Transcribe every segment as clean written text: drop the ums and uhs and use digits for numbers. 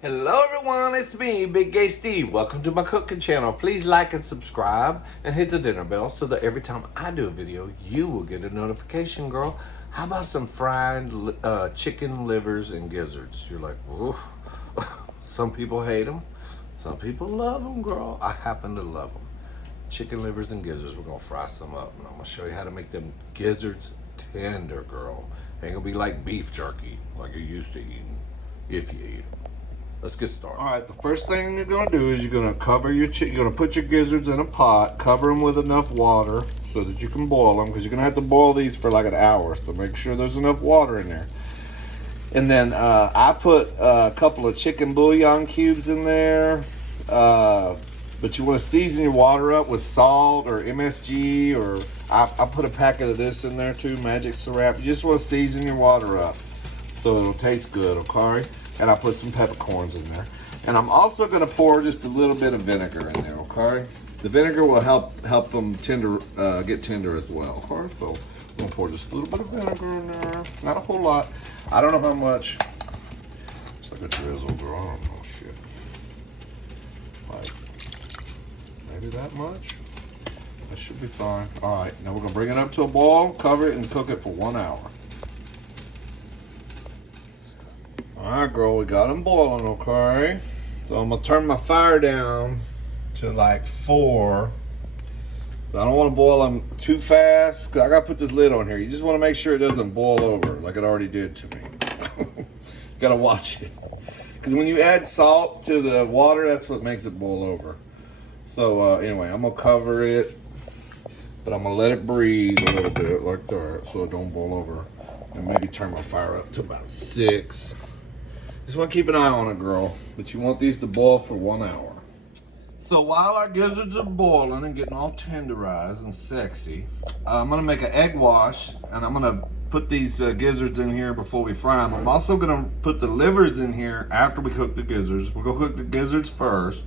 Hello everyone, it's me, Big Gay Steve. Welcome to my cooking channel. Please like and subscribe and hit the dinner bell so that every time I do a video, you will get a notification, girl. How about some fried chicken livers and gizzards? You're like, ooh. Some people hate them. Some people love them, girl. I happen to love them. Chicken livers and gizzards. We're going to fry some up. And I'm going to show you how to make them gizzards tender, girl. Ain't going to be like beef jerky like you're used to eating if you eat them. Let's get started. All right, the first thing you're gonna do is you're gonna cover your you're gonna put your gizzards in a pot, cover them with enough water so that you can boil them, because you're gonna have to boil these for like an hour. So make sure there's enough water in there. And then I put a couple of chicken bouillon cubes in there. But you want to season your water up with salt or MSG, or I put a packet of this in there too, magic syrup. You just want to season your water up so it'll taste good, okay? And I put some peppercorns in there. And I'm also going to pour just a little bit of vinegar in there, okay? The vinegar will help them tender, get tender as well, okay? So I'm going to pour just a little bit of vinegar in there. Not a whole lot. I don't know how much. It's like a drizzle, girl. I don't know, shit. Like, maybe that much? That should be fine. All right, now we're going to bring it up to a boil, cover it, and cook it for 1 hour. Alright, girl, we got them boiling, okay? So I'm gonna turn my fire down to like 4. I don't want to boil them too fast, because I gotta put this lid on here. You just want to make sure it doesn't boil over like it already did to me. Gotta watch it, because when you add salt to the water, that's what makes it boil over. So anyway, I'm gonna cover it, but I'm gonna let it breathe a little bit like that so it don't boil over, and maybe turn my fire up to about 6. Just want to keep an eye on it, girl. But you want these to boil for 1 hour. So while our gizzards are boiling and getting all tenderized and sexy, I'm going to make an egg wash, and I'm going to put these gizzards in here before we fry them. I'm also going to put the livers in here after we cook the gizzards. We're going to cook the gizzards first,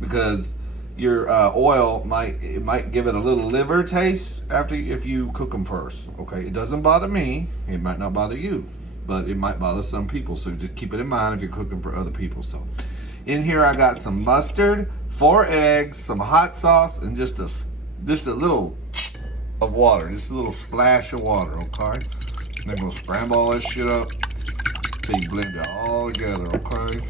because your oil might give it a little liver taste if you cook them first. Okay, it doesn't bother me. It might not bother you, but it might bother some people, so just keep it in mind if you're cooking for other people. So in here I got some mustard, 4 eggs, some hot sauce, and just a little of water, just a little splash of water, okay? And then we'll scramble all this shit up till you blend it all together, okay?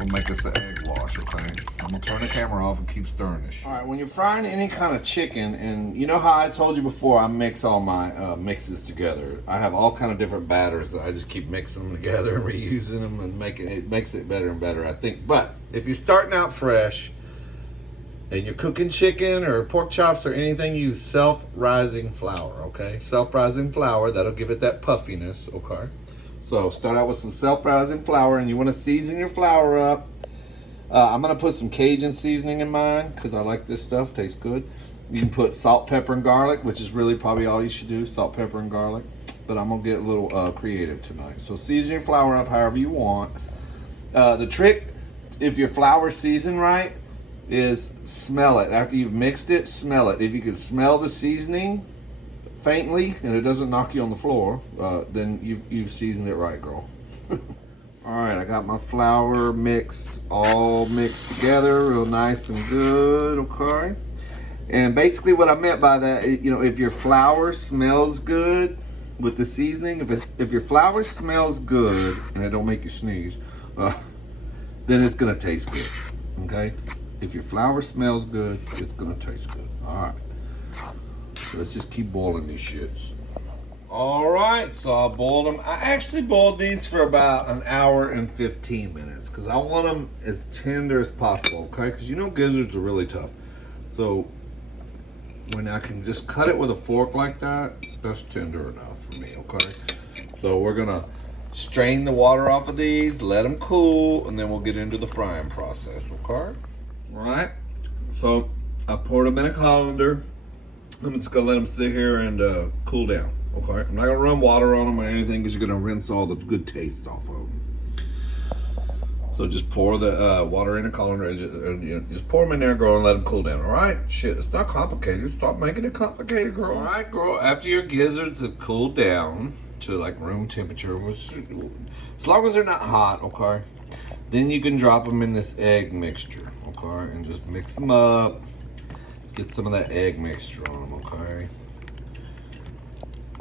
We'll make us the egg wash, okay? I'm gonna turn the camera off and keep stirring this shit. All right, when you're frying any kind of chicken, and you know how I told you before, I mix all my mixes together. I have all kind of different batters that I just keep mixing them together and reusing them, and it makes it better and better, I think. But if you're starting out fresh and you're cooking chicken or pork chops or anything, use self-rising flour, okay? Self-rising flour, that'll give it that puffiness, okay? So start out with some self-rising flour, and you want to season your flour up. I'm going to put some Cajun seasoning in mine because I like this stuff. Tastes good. You can put salt, pepper, and garlic, which is really probably all you should do, salt, pepper, and garlic. But I'm going to get a little creative tonight. So season your flour up however you want. The trick, if your flour's seasoned right, is smell it. After you've mixed it, smell it. If you can smell the seasoning faintly and it doesn't knock you on the floor, then you've seasoned it right, girl. All right, I got my flour all mixed together real nice and good, okay? And basically what I meant by that, if your flour smells good with the seasoning, if your flour smells good and it don't make you sneeze, then it's gonna taste good, okay? If your flour smells good, it's gonna taste good. All right. So let's just keep boiling these shits. All right, so I boiled them. I actually boiled these for about 1 hour and 15 minutes because I want them as tender as possible, okay? Because gizzards are really tough. So when I can just cut it with a fork like that, that's tender enough for me, okay? So we're gonna strain the water off of these, let them cool, and then we'll get into the frying process, okay? All right, so I poured them in a colander. I'm just gonna let them sit here and cool down. Okay, I'm not gonna run water on them or anything because you're gonna rinse all the good taste off of them. So just pour the water in a colander, and just pour them in there, girl, and let them cool down. All right, shit, it's not complicated. Stop making it complicated, girl. All right, girl. After your gizzards have cooled down to like room temperature, which, as long as they're not hot, okay? Then you can drop them in this egg mixture, okay? And just mix them up. Get some of that egg mixture on them, okay?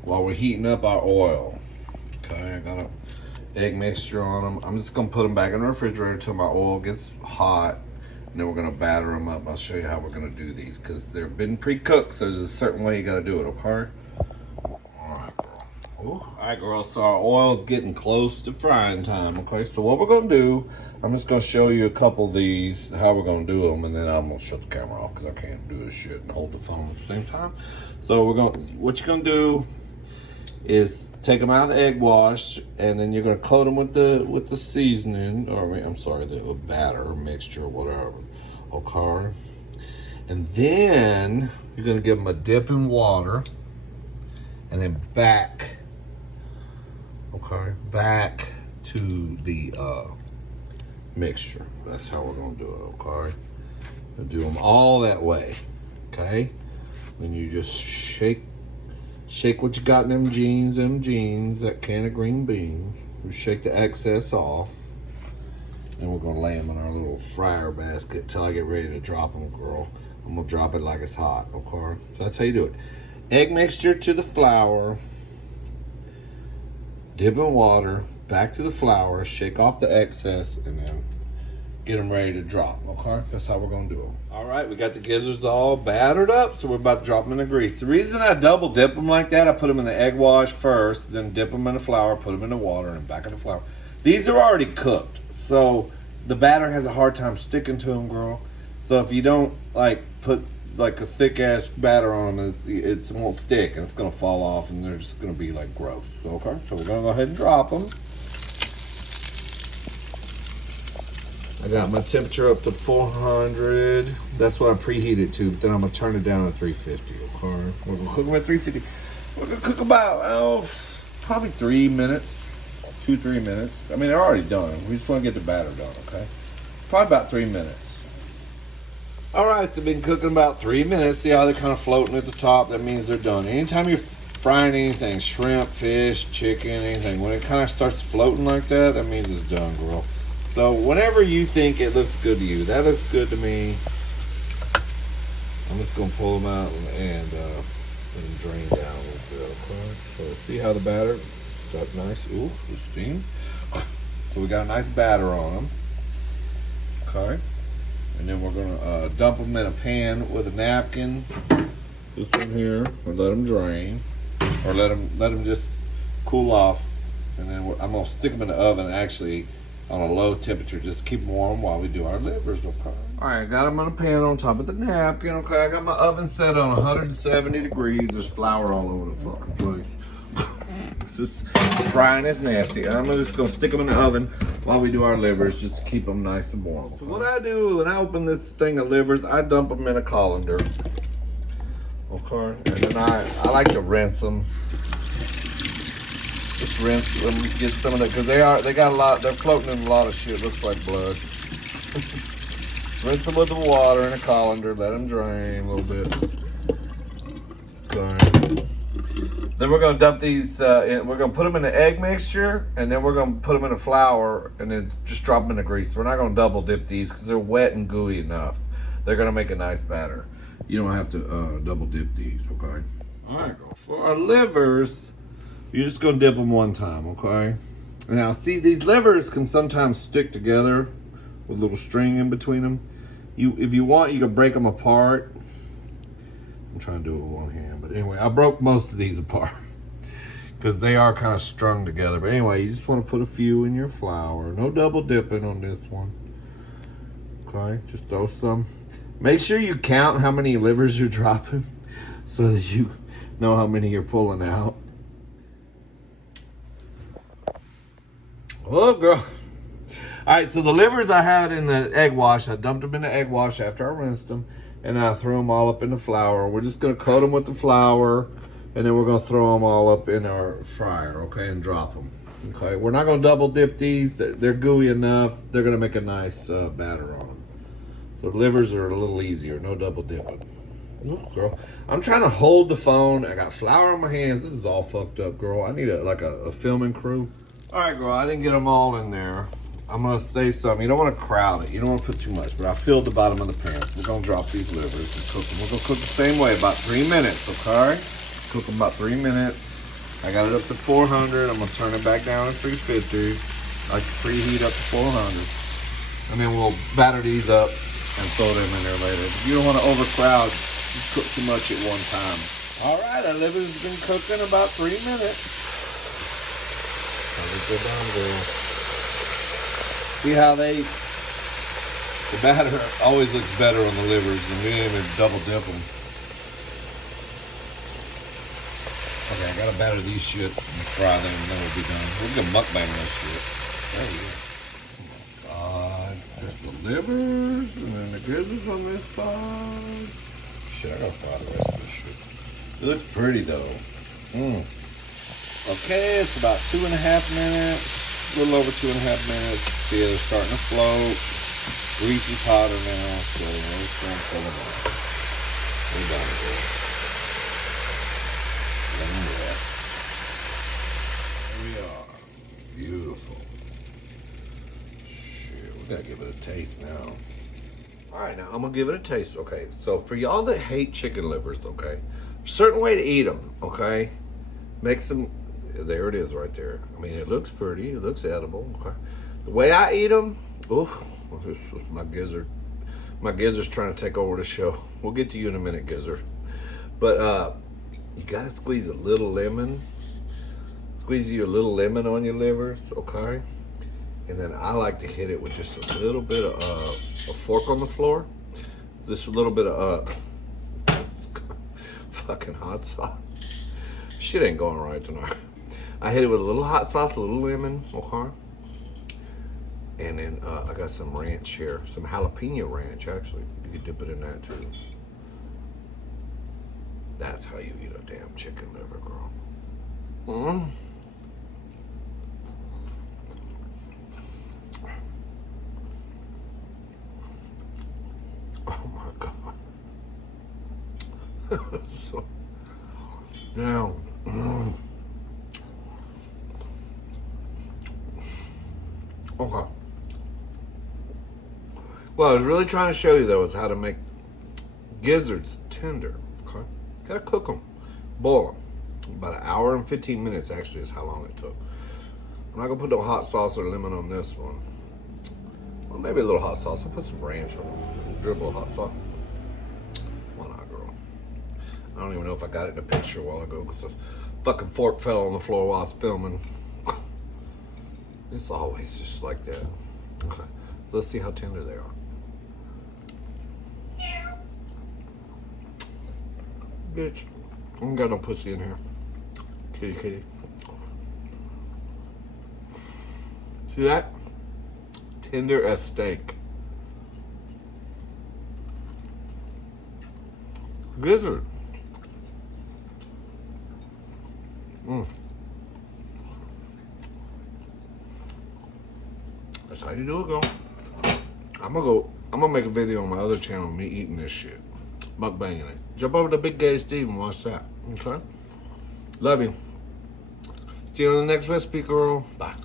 While we're heating up our oil. Okay, I got an egg mixture on them. I'm just gonna put them back in the refrigerator till my oil gets hot. And then we're gonna batter them up. I'll show you how we're gonna do these because they've been pre-cooked, so there's a certain way you gotta do it, okay? Alright, girl. Alright, girl, so our oil's getting close to frying time, okay? So what we're gonna do, I'm just gonna show you a couple of these, how we're gonna do them, and then I'm gonna shut the camera off because I can't do this shit and hold the phone at the same time. So what you're gonna do is take them out of the egg wash, and then you're gonna coat them with the seasoning, or I'm sorry, the batter mixture, whatever. Okay, and then you're gonna give them a dip in water, and then back. Okay, back to the mixture. That's how we're gonna do it. Okay, we'll do them all that way. Okay, then you just shake what you got in them jeans, that can of green beans. We shake the excess off. And we're gonna lay them in our little fryer basket till I get ready to drop them, girl. I'm gonna drop it like it's hot, okay? So that's how you do it. Egg mixture to the flour. Dip in water, back to the flour, shake off the excess, and then get them ready to drop, okay? That's how we're gonna do them. All right, we got the gizzards all battered up, so we're about to drop them in the grease. The reason I double dip them like that, I put them in the egg wash first, then dip them in the flour, put them in the water, and back in the flour. These are already cooked, so the batter has a hard time sticking to them, girl. So if you don't like put like a thick ass batter on them, it won't stick, and it's gonna fall off, and they're just gonna be like gross. Okay, so we're gonna go ahead and drop them. I got my temperature up to 400. That's what I preheated to, but then I'm gonna turn it down to 350, okay? We're gonna cook them at 350. We're gonna cook about, probably 3 minutes, 2-3 minutes. I mean, they're already done. We just wanna get the batter done, okay? Probably about 3 minutes. All right, they've been cooking about 3 minutes. See how they're kind of floating at the top? That means they're done. Anytime you're frying anything, shrimp, fish, chicken, anything, when it kind of starts floating like that, that means it's done, girl. So whenever you think it looks good to you, that looks good to me. I'm just gonna pull them out and let them drain down a little bit. Okay. So see how the batter got nice. Ooh, the steam. So we got a nice batter on them. Okay. And then we're gonna dump them in a pan with a napkin. This one here, and let them drain, or let them just cool off. And then I'm gonna stick them in the oven actually on a low temperature, just keep them warm while we do our livers, okay? All right, got them on a pan on top of the napkin, okay? I got my oven set on 170 degrees. There's flour all over the fucking place. Just frying is nasty. I'm just gonna stick them in the oven while we do our livers, just to keep them nice and warm. So what I do when I open this thing of livers, I dump them in a colander, okay? And then I like to rinse them. Just rinse them, get some of that, because they got a lot, they're floating in a lot of shit, looks like blood. Rinse them with the water in a colander, let them drain a little bit. Okay. Then we're gonna dump these, we're gonna put them in the egg mixture, and then we're gonna put them in the flour, and then just drop them in the grease. We're not gonna double dip these, because they're wet and gooey enough. They're gonna make a nice batter. You don't have to double dip these, okay? All right, girl. For our livers, you're just gonna dip them one time, okay? Now, see, these livers can sometimes stick together with a little string in between them. If you want, you can break them apart. I'm trying to do it with one hand, but anyway, I broke most of these apart because they are kind of strung together. But anyway, you just want to put a few in your flour. No double dipping on this one. Okay, just throw some. Make sure you count how many livers you're dropping so that you know how many you're pulling out. Oh, girl. All right, so the livers I had in the egg wash, I dumped them in the egg wash after I rinsed them, and I threw them all up in the flour. We're just going to coat them with the flour, and then we're going to throw them all up in our fryer, okay, and drop them. Okay, we're not going to double dip these. They're gooey enough. They're going to make a nice batter on them. So the livers are a little easier, no double dipping. Look, girl, I'm trying to hold the phone. I got flour on my hands. This is all fucked up, girl. I need a filming crew. All right, girl, I didn't get them all in there. I'm gonna say something. You don't want to crowd it. You don't want to put too much, but I filled the bottom of the pan. We're gonna drop these livers and cook them. We're gonna cook the same way, about 3 minutes, okay? Cook them about 3 minutes. I got it up to 400. I'm gonna turn it back down to 350. I like to preheat up to 400. And then we'll batter these up and throw them in there later. You don't want to overcrowd. You cook too much at one time. All right, our liver's been cooking about 3 minutes. Go down there. See how the batter always looks better on the livers, and we didn't even double dip them. Okay, I gotta batter these shits and fry them, and then we'll be done. We're gonna mukbang this shit. There you go. Oh my God, there's the livers, and then the gizzards on this side. Shit, I gotta fry the rest of this shit. It looks pretty though. Okay, it's about 2.5 minutes, a little over 2.5 minutes. See, they're starting to float. Grease is hotter now, so let's try and pull them off. We're done with it. Let them rest. There we are. Beautiful. Shit, we gotta give it a taste now. All right, now I'm gonna give it a taste, okay? So for y'all that hate chicken livers, okay, certain way to eat them, okay? Makes them. There it is right there. I mean, it looks pretty. It looks edible. Okay. The way I eat them, oof, my gizzard. My gizzard's trying to take over the show. We'll get to you in a minute, gizzard. But you gotta squeeze a little lemon. Squeeze you a little lemon on your livers, okay? And then I like to hit it with just a little bit of a fork on the floor. Just a little bit of fucking hot sauce. Shit ain't going right tonight. I hit it with a little hot sauce, a little lemon, okay? And then I got some ranch here, some jalapeno ranch, actually. You can dip it in that too. That's how you eat a damn chicken liver, girl. Oh my God. So, now, okay. What I was really trying to show you though is how to make gizzards tender. Okay, gotta cook them, boil them. About 1 hour and 15 minutes actually is how long it took. I'm not gonna put no hot sauce or lemon on this one. Well, maybe a little hot sauce. I'll put some ranch on it. A dribble of hot sauce. Why not, girl? I don't even know if I got it in a picture a while ago because the fucking fork fell on the floor while I was filming. It's always just like that. Okay, so let's see how tender they are. Bitch, I ain't got no pussy in here. Kitty, kitty. See that? Tender as steak. Gizzard. That's how you do it, girl. I'm gonna make a video on my other channel of me eating this shit. Mukbanging it. Jump over to Big Gay Steve and watch that. Okay? Love you. See you on the next recipe, girl. Bye.